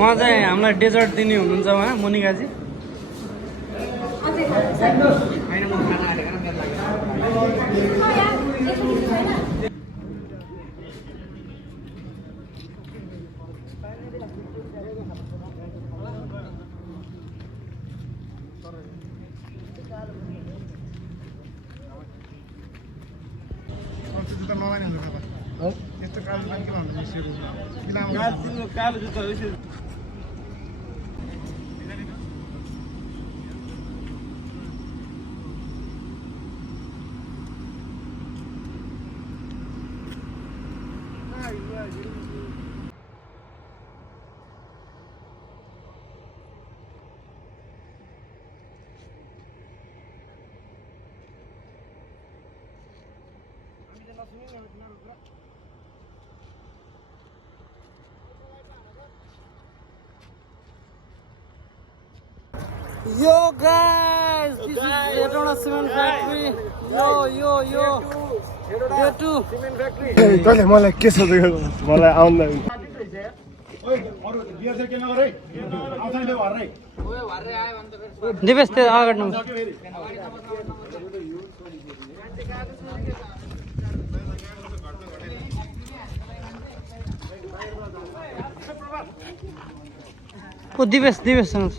उहाँ चाहिँ हामीलाई डेजर्ट दिने हुनुहुन्छ उहाँ मोनिकाजी। Yo guys, this is hetauda cement factory. Yo. Day 2 cement factory. तैले मलाई के सोधेको मलाई आउँदैन। ओइ अरु बियर चाहिँ के नगरे आउँछ नि ल्याउ हर्रे। ओए हर्रे आयो भने त फेरि दिवेश त्यो अगाडि न को दिवेश सँग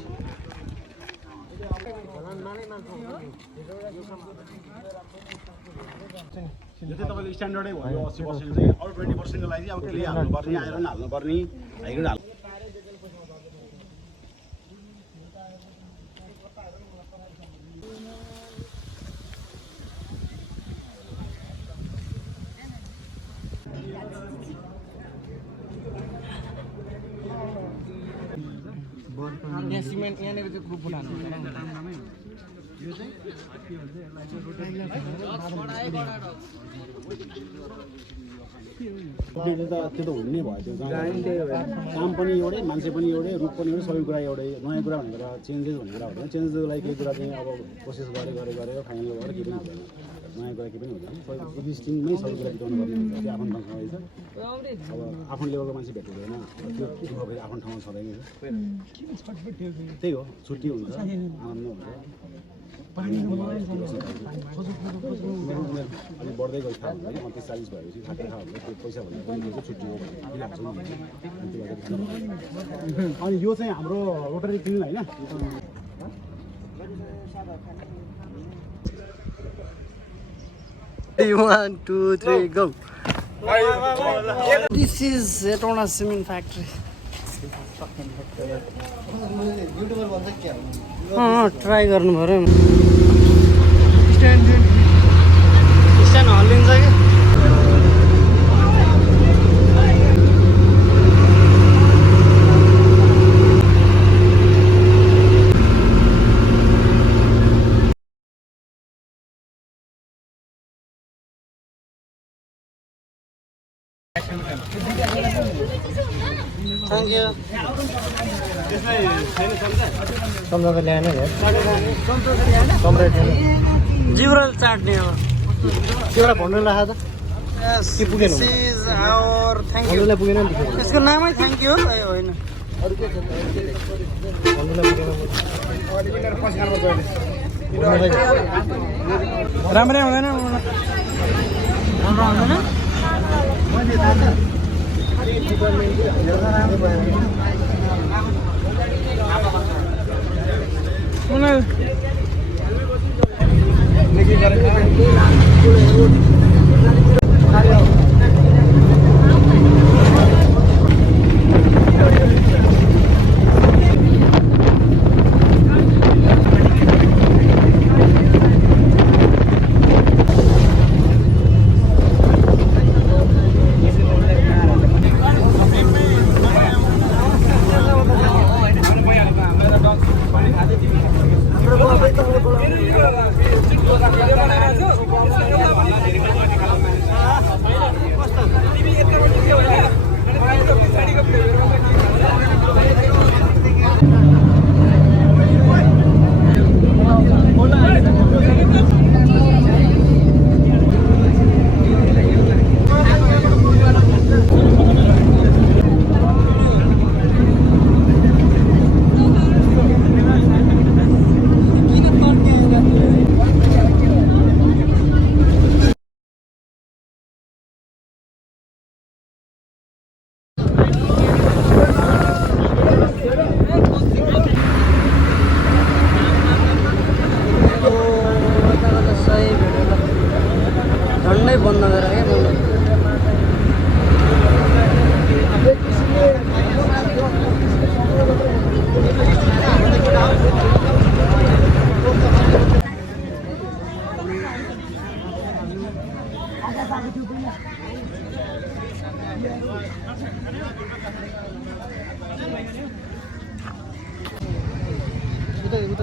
यो चाहिँ तपाईले स्ट्यान्डर्डै भयो 80% चाहिँ अरु 20% को लागि अब क्ले हाल्नु पर्ने आइरन हाल्नु पर्ने आइरन हाल्नु यहाँ सिमेन्ट यहाँनिर चाहिँ ग्रुप बनाउनु यो चाहिँ त्यो त हुने भयो त्यो काम पनि एउटै मान्छे पनि एउटै रूप पनि एउटै सबै कुरा एउटै नयाँ कुरा भनेर चेन्जेस भन्ने कुरा हुँदैन चेन्जेसको लागि केही कुरा चाहिँ अब कोसिस गरेर फाइनल गरेर केही पनि हुँदैन नयाँ कुरा केही पनि हुँदैन सबै एक्जिस्टिङमै सबै कुरा बिताउनु पर्ने हुन्छ त्यो आफ्नो ठाउँमा रहेछ अब आफ्नो लेभलको मान्छे भेट्नु हुँदैन त्यो दुःख आफ्नो ठाउँमा छँदैन त्यही हो छुट्टी हुन्छ आनन्द हुन्छ अलिक बढ्दै गयो थाहा हुन्छ 39-40 भएपछि खाएर खायो भने त्यो पैसा भन्दा पनि छुट्टी हो अनि यो चाहिँ हाम्रो रोटरी क्लिन होइन One, two, three, go. This is hetauda cement factory. Try गर्नु पर्यो स्ट्यान्ड हल्लिन्छ कि Thank you. जिब्राल चाट्ने हो एउटा भन्नु राखा त के पुगेन this is our thank you भन्नुलाई पुगेन नि यसको नामै थ्यांक यू हो हैन अरु के छ भन्नुलाई पुगेन अलिकति पछि खानु पर्छ राम्रै हुँदैन राम्रो हुँदैन झन्डै बन्द गरेर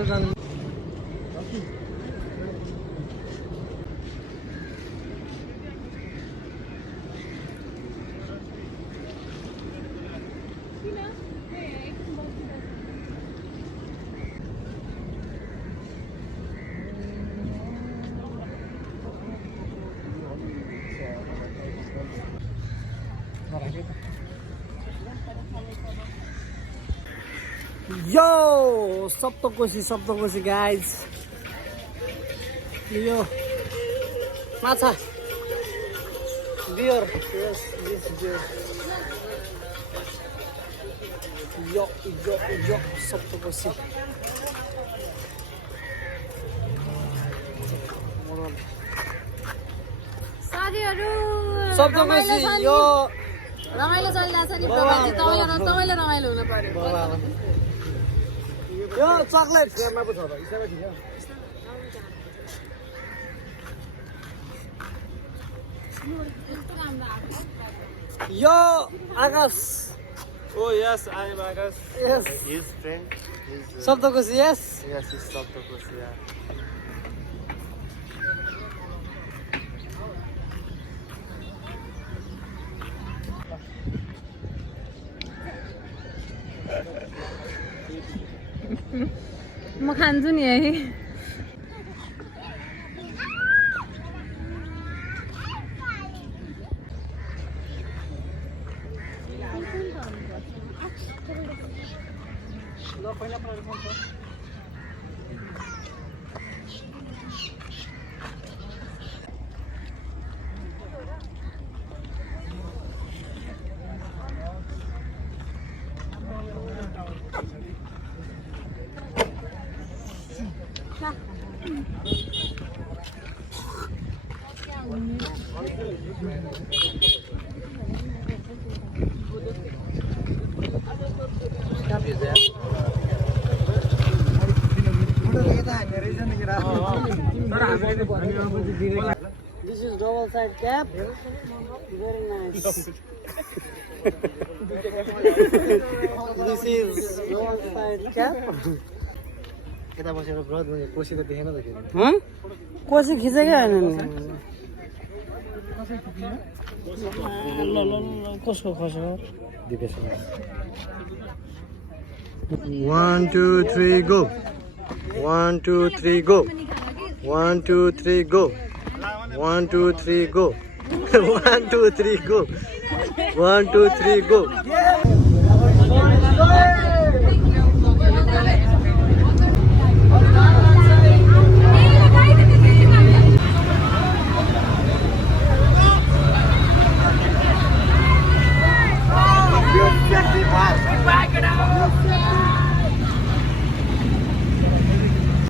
क्या Yo, Saptakoshi guys. Yo, matcha, beer. Yes, this beer. Yo, Saptakoshi. Saptakoshi, yo. रमाइलो चलिरहेछ नि प्रभाजी तपाईँले रमाइलो हुनु पर्यो Yo, chocolate. Yo, Agas. Oh yes, I am Agas. Yes. His friend. Saptakoshi, yes. Yes, he's Saptakoshi. Yeah. म खान्छु नि है This is double side cap. Very nice. This is double side cap. यता बसेर ब्रत भने कोसीको देखेन त के कोसी खिचेकै होइन नि कसको खस्यो Dipesh 1, 2, 3, go. 1, 2, 3, go. 1, 2, 3, go. 1, 2, 3, go. 1, 2, 3, go. 1, 2, 3, go.